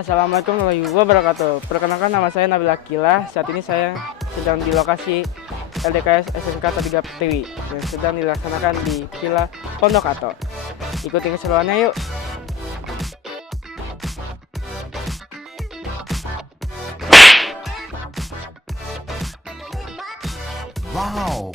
Assalamualaikum warahmatullahi wabarakatuh. Perkenalkan, nama saya Nabil Akila. Saat ini saya sedang di lokasi LDKS SMK 3 Pertiwi yang sedang dilaksanakan di Villa Pondok Ato. Ikuti keseruannya yuk. Wow.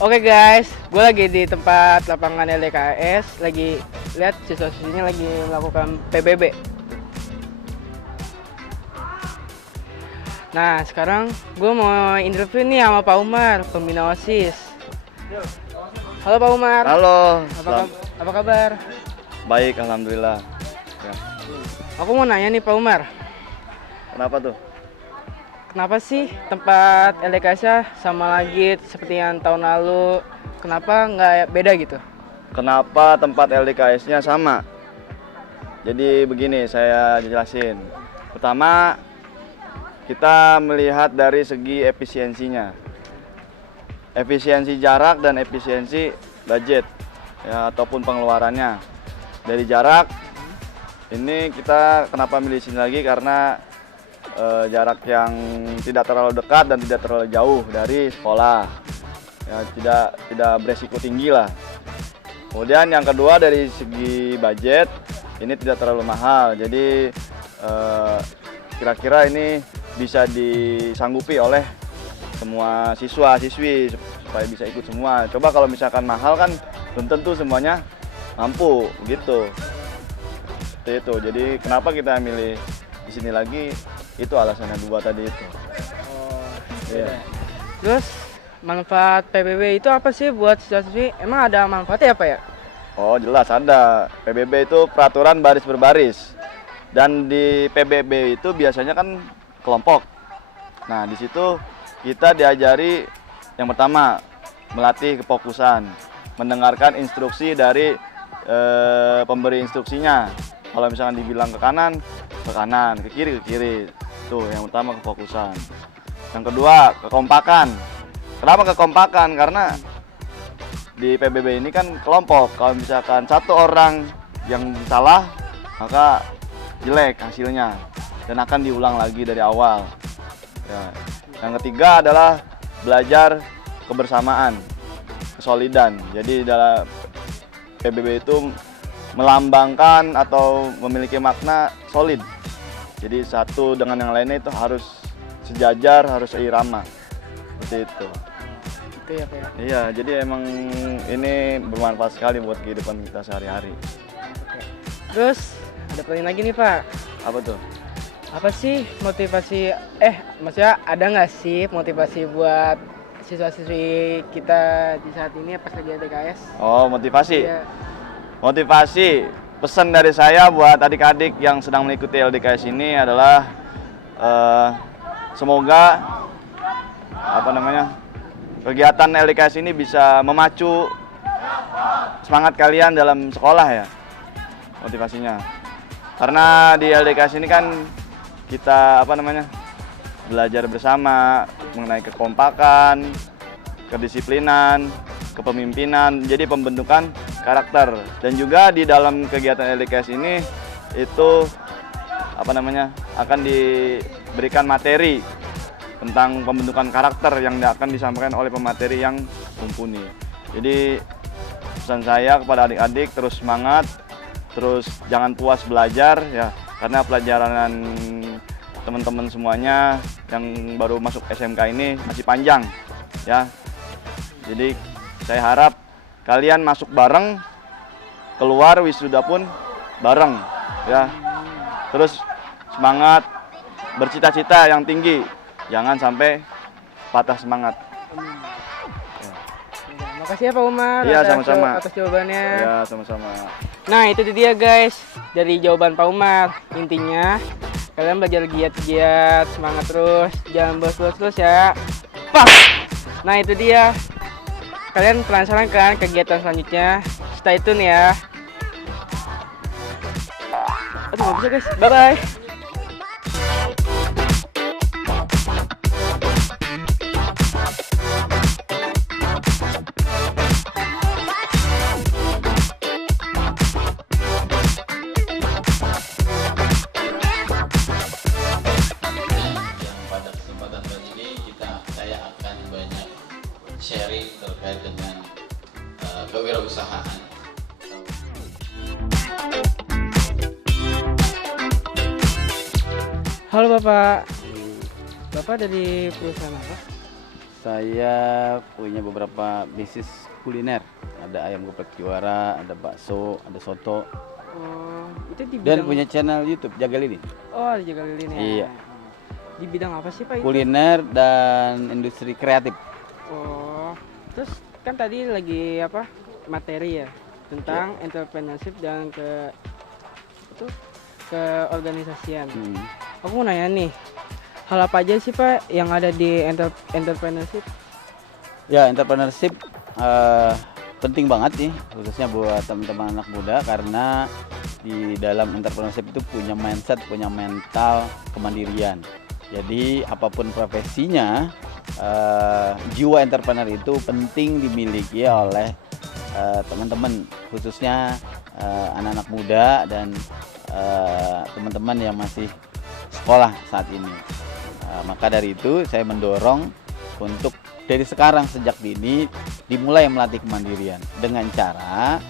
Oke guys, gue lagi di tempat lapangan LDKS, lagi lihat siswa-siswinya lagi melakukan PBB. Nah, sekarang gue mau interview nih sama Pak Umar, pembina OSIS. Halo Pak Umar. Halo, Apa kabar? baik, alhamdulillah. Ya. Aku mau nanya nih Pak Umar, Kenapa tuh? kenapa sih tempat LDKS-nya sama lagi seperti yang tahun lalu? Kenapa nggak beda gitu? Kenapa tempat LDKS-nya sama? Jadi begini, saya jelasin. Pertama, kita melihat dari segi efisiensinya. Efisiensi jarak dan efisiensi budget, ya, ataupun pengeluarannya. Dari jarak, ini kita kenapa milih sini lagi karena jarak yang tidak terlalu dekat dan tidak terlalu jauh dari sekolah, ya, tidak beresiko tinggi lah. Kemudian yang kedua dari segi budget, ini tidak terlalu mahal, jadi kira-kira ini bisa disanggupi oleh semua siswa-siswi supaya bisa ikut semua. Coba kalau misalkan mahal kan belum tentu semuanya mampu gitu. Seperti itu. Jadi kenapa kita milih di sini lagi? Itu alasannya dua tadi itu. Oh, Iya. Terus manfaat PBB itu apa sih buat siswa-siswi? Emang ada manfaatnya apa ya? Oh, jelas ada. PBB itu peraturan baris berbaris. Dan di PBB itu biasanya kan kelompok. Nah, di situ kita diajari yang pertama melatih kefokusan, mendengarkan instruksi dari pemberi instruksinya. Kalau misalkan dibilang ke kanan, ke kiri, ke kiri. Tuh, yang pertama kefokusan. Yang kedua, kekompakan. Kenapa kekompakan? Karena di PBB ini kan kelompok. Kalau misalkan satu orang yang salah, maka jelek hasilnya dan akan diulang lagi dari awal. Ya. Yang ketiga adalah belajar kebersamaan, kesolidan. Jadi dalam PBB itu melambangkan atau memiliki makna solid. Jadi satu dengan yang lainnya itu harus sejajar, harus seirama. Seperti itu. Itu ya Pak ya? Iya, jadi emang ini bermanfaat sekali buat kehidupan kita sehari-hari. Oke. Terus ada pertanyaan lagi nih Pak. Apa tuh? Apa sih motivasi, maksudnya ada nggak sih motivasi buat siswa-siswi kita di saat ini pas lagi LDKS? Oh, motivasi. Iya. Motivasi. Pesan dari saya buat adik-adik yang sedang mengikuti LDKS ini adalah semoga kegiatan LDKS ini bisa memacu semangat kalian dalam sekolah ya, motivasinya. Karena di LDKS ini kan kita belajar bersama mengenai kekompakan, kedisiplinan, kepemimpinan, jadi pembentukan karakter. Dan juga di dalam kegiatan LDKS ini itu akan diberikan materi tentang pembentukan karakter yang akan disampaikan oleh pemateri yang mumpuni. Jadi pesan saya kepada adik-adik, terus semangat, terus jangan puas belajar ya, karena pelajaran teman-teman semuanya yang baru masuk SMK ini masih panjang ya. Jadi saya harap kalian masuk bareng, keluar wisuda pun bareng ya. Terus semangat, bercita-cita yang tinggi, jangan sampai patah semangat. Makasih ya Pak Umar. Iya, sama-sama. Atas jawabannya. Ya, sama-sama. Nah, itu dia guys dari jawaban Pak Umar. Intinya kalian belajar giat-giat, semangat terus, jangan bolos-bolos terus ya. Pak. Nah, itu dia. Kalian penasaran kan kegiatan selanjutnya? Stay tune ya. Aduh, nggak bisa guys. Bye-bye. Halo Bapak. Bapak dari perusahaan apa? Saya punya beberapa bisnis kuliner. Ada ayam geprek juara, ada bakso, ada soto, Oh, itu di dan bidang punya channel YouTube Jaga Lilin. Oh, di Jaga Lilin ya. Iya. Di bidang apa sih, Pak? Itu? Kuliner dan industri kreatif. Oh, terus kan tadi lagi apa? Materi ya tentang entrepreneurship dan ke organisasian. Aku mau nanya nih, hal apa aja sih Pak yang ada di entrepreneurship? Ya, entrepreneurship penting banget nih, khususnya buat teman-teman anak muda karena di dalam entrepreneurship itu punya mindset, punya mental kemandirian. Jadi apapun profesinya, jiwa entrepreneur itu penting dimiliki oleh teman-teman, khususnya anak-anak muda dan teman-teman yang masih sekolah saat ini. Maka dari itu saya mendorong untuk dari sekarang sejak dini dimulai melatih kemandirian dengan cara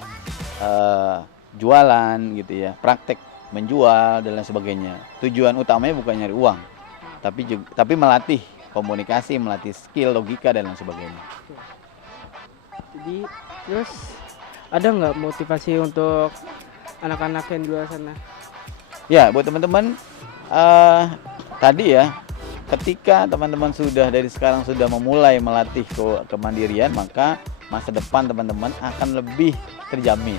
jualan gitu ya, praktek menjual dan lain sebagainya. Tujuan utamanya bukan nyari uang, tapi melatih komunikasi, melatih skill, logika dan lain sebagainya. Jadi terus ada nggak motivasi untuk anak-anak yang di luar sana? Ya, buat teman-teman tadi ya, ketika teman-teman sudah dari sekarang sudah memulai melatih kemandirian, maka masa depan teman-teman akan lebih terjamin.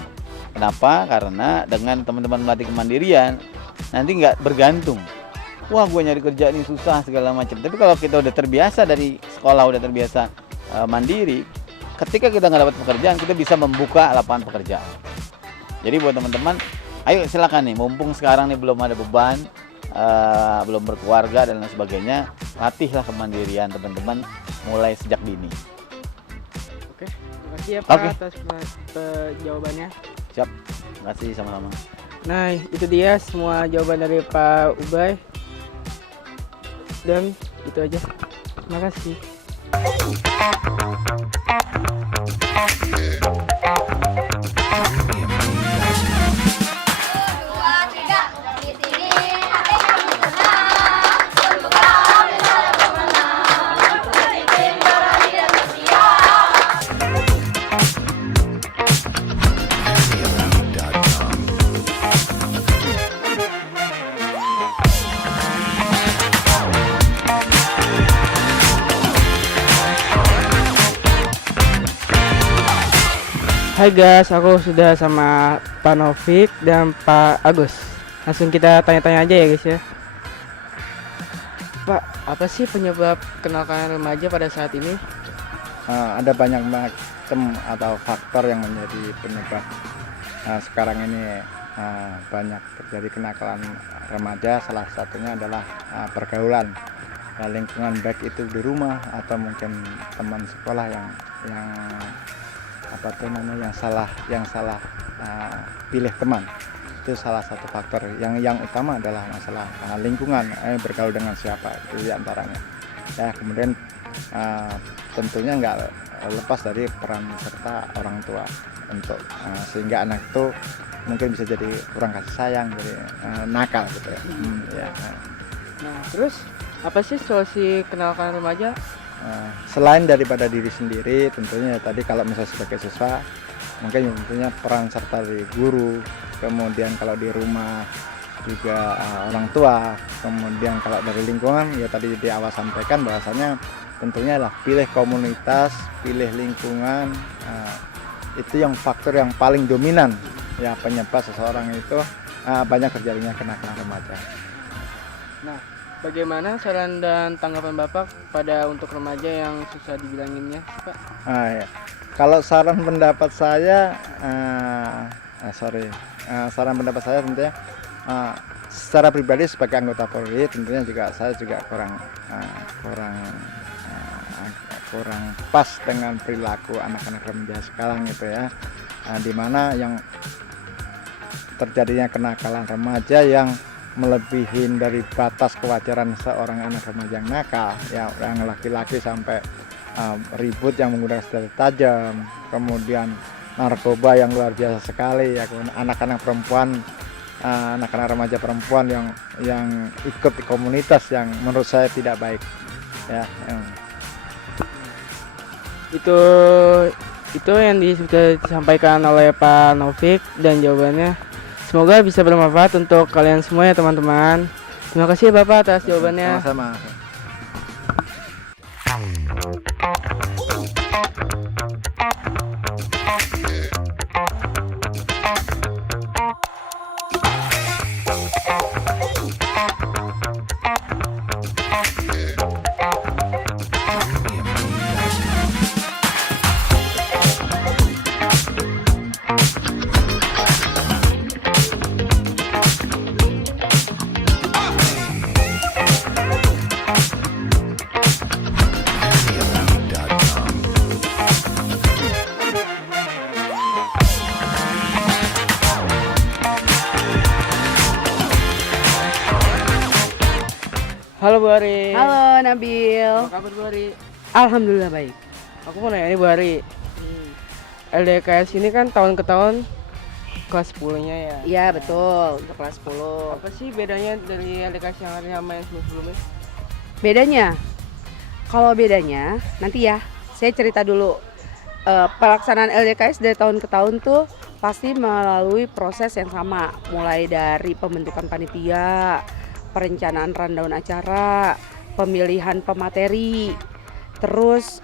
Kenapa? Karena dengan teman-teman melatih kemandirian, nanti nggak bergantung. Wah, gue nyari kerja ini susah segala macam. Tapi kalau kita udah terbiasa dari sekolah, udah terbiasa mandiri, ketika kita nggak dapat pekerjaan, kita bisa membuka lapangan pekerjaan. Jadi buat teman-teman, ayo silakan nih, mumpung sekarang nih belum ada beban, belum berkeluarga dan lain sebagainya, latihlah kemandirian teman-teman mulai sejak dini. Oke, terima kasih ya Pak Oke. atas jawabannya. Siap, terima kasih sama-sama. Nah, itu dia semua jawaban dari Pak Ubay. Dan itu aja. Terima kasih. Hai guys, aku sudah sama Pak Novik dan Pak Agus. Langsung kita tanya-tanya aja ya guys ya. Pak, apa sih penyebab kenakalan remaja pada saat ini? Ada banyak macam atau faktor yang menjadi penyebab sekarang ini banyak terjadi kenakalan remaja. Salah satunya adalah pergaulan, lingkungan, baik itu di rumah atau mungkin teman sekolah yang salah pilih teman. Itu salah satu faktor. Yang utama adalah masalah lingkungan, bergaul dengan siapa, itu diantaranya. Ya, kemudian tentunya nggak lepas dari peran serta orang tua untuk sehingga anak itu mungkin bisa jadi kurang kasih sayang, jadi nakal gitu ya. Ya. Nah, terus apa sih solusi kenakalan remaja? Selain daripada diri sendiri, tentunya tadi kalau misalnya sebagai siswa, mungkin tentunya peran serta dari guru, kemudian kalau di rumah juga orang tua, kemudian kalau dari lingkungan ya tadi di awal sampaikan bahwasanya tentunya lah pilih komunitas, pilih lingkungan, itu yang faktor yang paling dominan ya penyebab seseorang itu banyak terjadinya kenakalan remaja. Nah, bagaimana saran dan tanggapan Bapak pada untuk remaja yang susah dibilanginnya, Pak? Ya. Kalau saran pendapat saya, saran pendapat saya tentunya secara pribadi sebagai anggota Polri tentunya juga saya juga kurang pas dengan perilaku anak-anak remaja sekarang gitu ya, dimana yang terjadinya kenakalan remaja yang melebihi dari batas kewajaran seorang anak remaja yang nakal, ya yang laki-laki sampai ribut yang menggunakan senjata tajam, kemudian narkoba yang luar biasa sekali, ya kemudian anak-anak perempuan anak-anak remaja perempuan yang ikut di komunitas yang menurut saya tidak baik ya. Itu yang sudah disampaikan oleh Pak Novik dan jawabannya semoga bisa bermanfaat untuk kalian semua ya teman-teman. Terima kasih ya Bapak atas jawabannya. Sama-sama. Halo Bu Ari. Halo Nabil. Apa kabar Bu Ari? Alhamdulillah baik. Aku mau nanya nih Bu Ari. LDKS ini kan tahun ke tahun kelas 10-nya ya. Iya betul, untuk kelas 10. Apa sih bedanya dari LDKS yang hari sama yang sebelumnya? Bedanya? Kalau bedanya, nanti ya saya cerita dulu. Pelaksanaan LDKS dari tahun ke tahun tuh pasti melalui proses yang sama. Mulai dari pembentukan panitia, perencanaan rundown acara, pemilihan pemateri, terus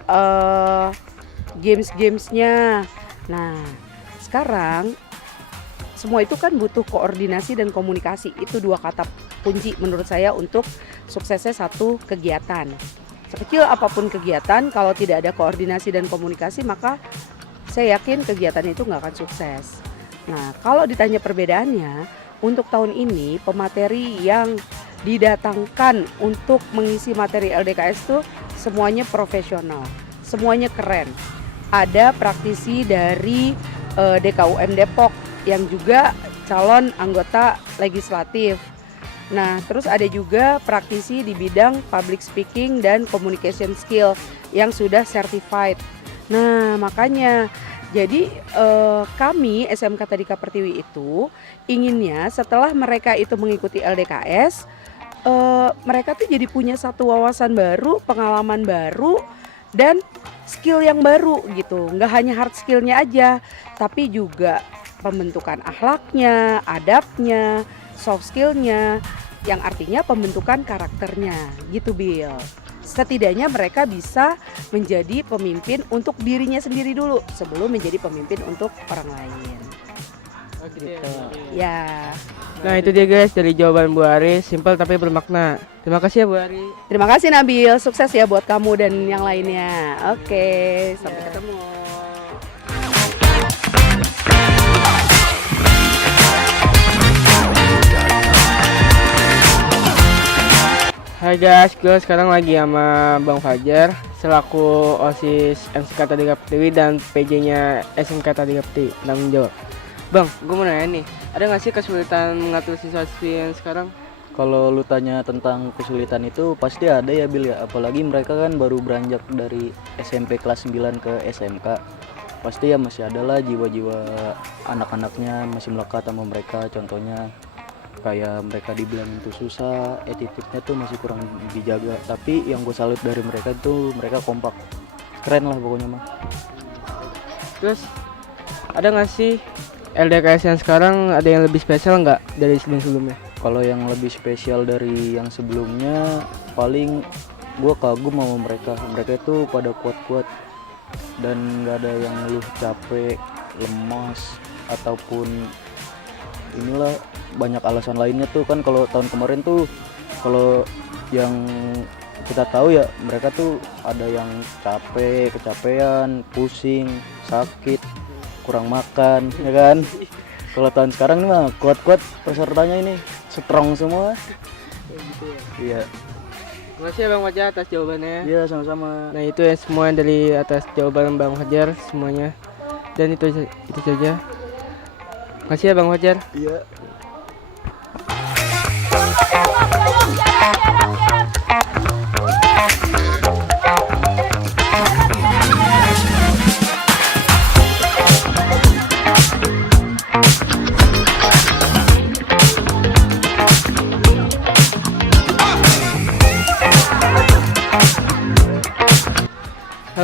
games-gamesnya. Nah, sekarang semua itu kan butuh koordinasi dan komunikasi. Itu dua kata kunci menurut saya untuk suksesnya satu kegiatan. Sekecil apapun kegiatan, kalau tidak ada koordinasi dan komunikasi, maka saya yakin kegiatan itu nggak akan sukses. Nah, kalau ditanya perbedaannya, untuk tahun ini pemateri yang didatangkan untuk mengisi materi LDKS itu semuanya profesional, semuanya keren. Ada praktisi dari DKUM Depok yang juga calon anggota legislatif. Nah, terus ada juga praktisi di bidang public speaking dan communication skill yang sudah certified. Nah, makanya jadi kami SMK Tadika Pertiwi itu inginnya setelah mereka itu mengikuti LDKS, mereka tuh jadi punya satu wawasan baru, pengalaman baru, dan skill yang baru gitu. Nggak hanya hard skillnya aja, tapi juga pembentukan akhlaknya, adabnya, soft skillnya, yang artinya pembentukan karakternya gitu Bill. Setidaknya mereka bisa menjadi pemimpin untuk dirinya sendiri dulu sebelum menjadi pemimpin untuk orang lain. Gitu. Ya. Nah itu dia guys dari jawaban Bu Ari, simpel tapi bermakna. Terima kasih ya Bu Ari. Terima kasih Nabil, sukses ya buat kamu dan yang lainnya. Oke, sampai ketemu. Hai guys, gue sekarang lagi sama Bang Fajar selaku OSIS MSK Tadika Pertiwi dan PJ-nya SMK Tadika Pertiwi tanggung jawab. Bang, gue mau nanya nih, ada nggak sih kesulitan mengatur siswa-siswi yang sekarang? Kalau lu tanya tentang kesulitan itu pasti ada ya Bil ya, apalagi mereka kan baru beranjak dari SMP kelas 9 ke SMK. Pasti ya masih ada lah jiwa-jiwa anak-anaknya masih melekat sama mereka, contohnya kayak mereka dibilang itu susah, attitude-nya tuh masih kurang dijaga. Tapi yang gue salut dari mereka tuh mereka kompak, keren lah pokoknya mah. Terus ada nggak sih LDKS yang sekarang ada yang lebih spesial nggak dari sebelum-sebelumnya? Kalau yang lebih spesial dari yang sebelumnya, paling gue kagum sama mereka. Mereka itu pada kuat-kuat dan nggak ada yang ngeluh capek, lemas ataupun inilah banyak alasan lainnya tuh kan. Kalau tahun kemarin tuh kalau yang kita tahu ya mereka tuh ada yang capek, kecapean, pusing, sakit, kurang makan ya kan. Kalau tahun sekarang nih mah kuat-kuat pesertanya ini strong semua. Iya. Terima kasih ya Bang Fajar atas jawabannya. Iya sama-sama. Nah itu ya semua dari atas jawaban Bang Fajar semuanya. Dan itu saja. Terima kasih ya Bang Fajar. Iya.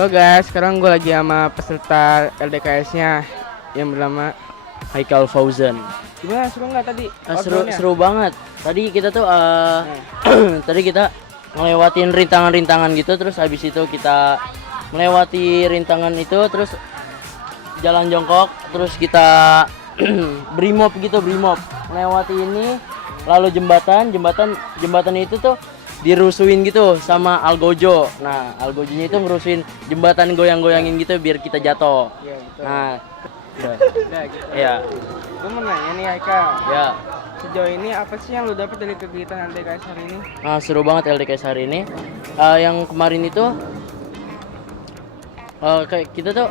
Halo guys, sekarang gue lagi sama peserta LDKS-nya yang bernama Haikal Fauzan. gimana, seru nggak tadi? Seru banget. Tadi kita tuh tadi kita ngelewatin rintangan-rintangan gitu, terus habis itu kita melewati rintangan itu, terus jalan jongkok, terus kita brimob melewati ini, lalu jembatan itu tuh dirusuin gitu sama Algojo. Nah, Algojonya itu ngerusuin jembatan, goyang-goyangin gitu biar kita jatuh. Iya, betul. Nah, Udah gitu. ya, Gue mau nanya nih Haikal, ya. sejauh ini apa sih yang lu dapat dari kegiatan LDKS hari ini? Nah, seru banget LDKS hari ini. Yang kemarin itu kayak kita tuh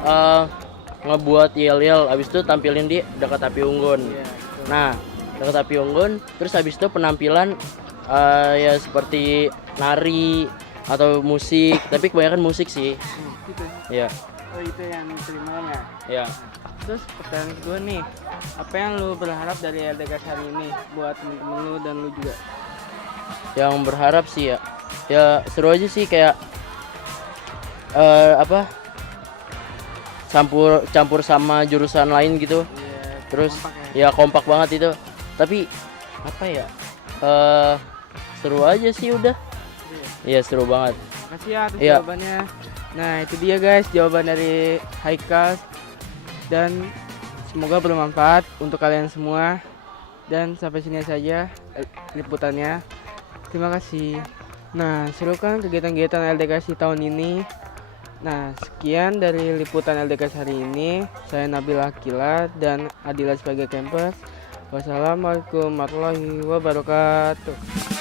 ngebuat yel-yel, abis itu tampilin di dekat api unggun. Iya, betul. Nah, dekat api unggun, terus habis itu penampilan ya seperti nari atau musik, tapi kebanyakan musik sih. Gitu. Ya, Oh itu yang terimanya. ya. Terus pertanyaan gue nih, apa yang lu berharap dari LDKS hari ini buat temen-temen lu dan lu juga? Yang berharap sih ya seru aja sih, kayak apa? Campur sama jurusan lain gitu. Iya, Terus kompak ya kompak banget itu. Tapi apa ya? Seru aja sih udah. Iya, seru banget. Makasih ya atas Iya. jawabannya. Nah itu dia guys jawaban dari Haikal, dan semoga bermanfaat untuk kalian semua. Dan sampai sini saja liputannya. Terima kasih. Nah seru kan kegiatan-kegiatan LDKS di tahun ini. Nah sekian dari liputan LDKS hari ini. Saya Nabil Akila dan Adila sebagai campers. Wassalamualaikum warahmatullahi wabarakatuh.